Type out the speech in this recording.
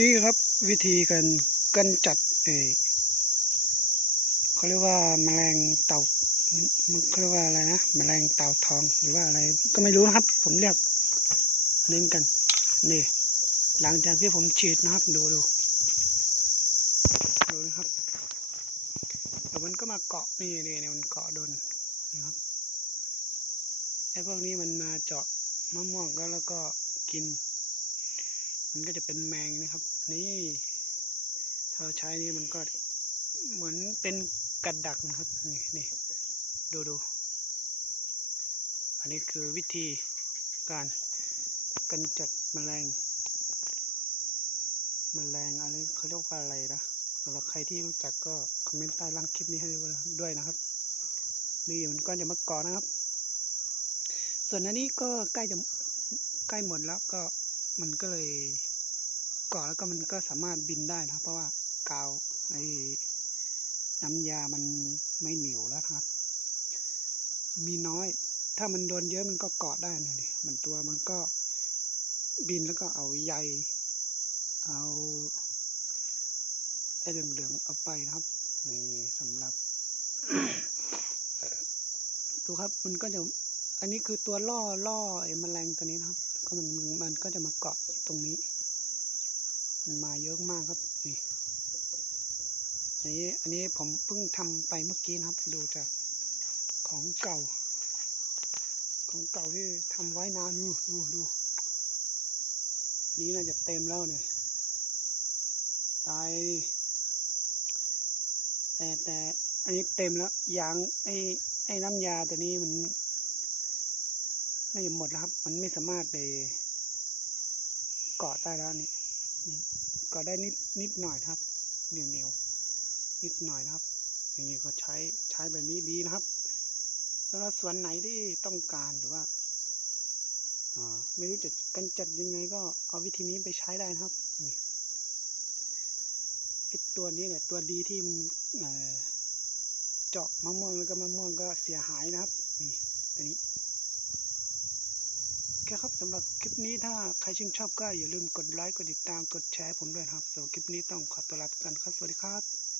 นี่ครับวิธีการกันจัดเอเขาเรียกว่าแมลงเต่ามันเขาเรียกว่าอะไรนะแมลงเต่าทองหรือว่าอะไรก็ไม่รู้นะครับ ผมเรียกอันนี้กันนี่หลังจากที่ผมฉีดนะครับดูดูดูนะครับเดี๋ยวมันก็มาเกาะนี่นี่นี่มันเกาะโดนนะครับไอ้พวกนี้มันมาเจาะมะม่วงก็แล้วก็กิน มันก็จะเป็นแมงนะครับ นี่ถ้าใช้นี่มันก็เหมือนเป็นกระดักนะครับ นี่นี่ดูดูอันนี้คือวิธีการกำจัดแมลงแมลงอะไรเขาเรียกว่าอะไรนะสำหรับใครที่รู้จักก็คอมเมนต์ใต้ล่างคลิปนี้ให้ด้วยนะครับ นี่มันก็จะมากาะนะครับ ส่วนอันนี้ก็ใกล้จะใกล้หมดแล้วก็มันก็เลย กาะแล้วก็มันก็สามารถบินได้นะครับเพราะว่ากาวไอ้น้ำยามันไม่เหนียวแล้วครับ มีน้อย ถ้ามันโดนเยอะมันก็เกาะได้นะดิมันตัวมันก็บินแล้วก็เอาใยเอาไอ้เหลืองๆเอาไปนะครับนี่สำหรับดูครับมันก็จะอันนี้คือตัวล่อล่อไอ้แมลงตัวนี้นะครับ ก็มันมันก็จะมาเกาะตรงนี้ มันมาเยอะมากครับนี่อันนี้อันนี้ผมเพิ่งทำไปเมื่อกี้นะครับ ดูจากของเก่า ของเก่าที่ทำไว้นานดูดูดูนี่น่าจะเต็มแล้วเนี่ย ตายแต่แต่อันนี้เต็มแล้วยางไอ้ไอ้น้ำยาตัวนี้มันน่าจะหมดแล้วครับ มันไม่สามารถไปเกาะได้แล้วนี่ กาะได้นิดนิดหน่อยครับ เหนียวเหนียวนิดหน่อยนะครับนี่ก็ใช้ใช้แบบนี้ดีนะครับสำหรับส่วนไหนที่ต้องการหรือว่าอไม่รู้จะกันจัดยังไงก็เอาวิธีนี้ไปใช้ได้นะครับนี่ไอตัวนี้แหละตัวดีที่มันเจาะมะม่วงแล้วก็มะม่วงก็เสียหายนะครับ นี่ตัวนี้ เคครับสำหรับคลิปนี้ถ้าใครชื่นชอบก็อย่าลืมกดไลค์กดติดตามกดแชร์ผมด้วยครับสำหรับคลิปนี้ต้องขอตัวลาไปกันครับสวัสดีครับ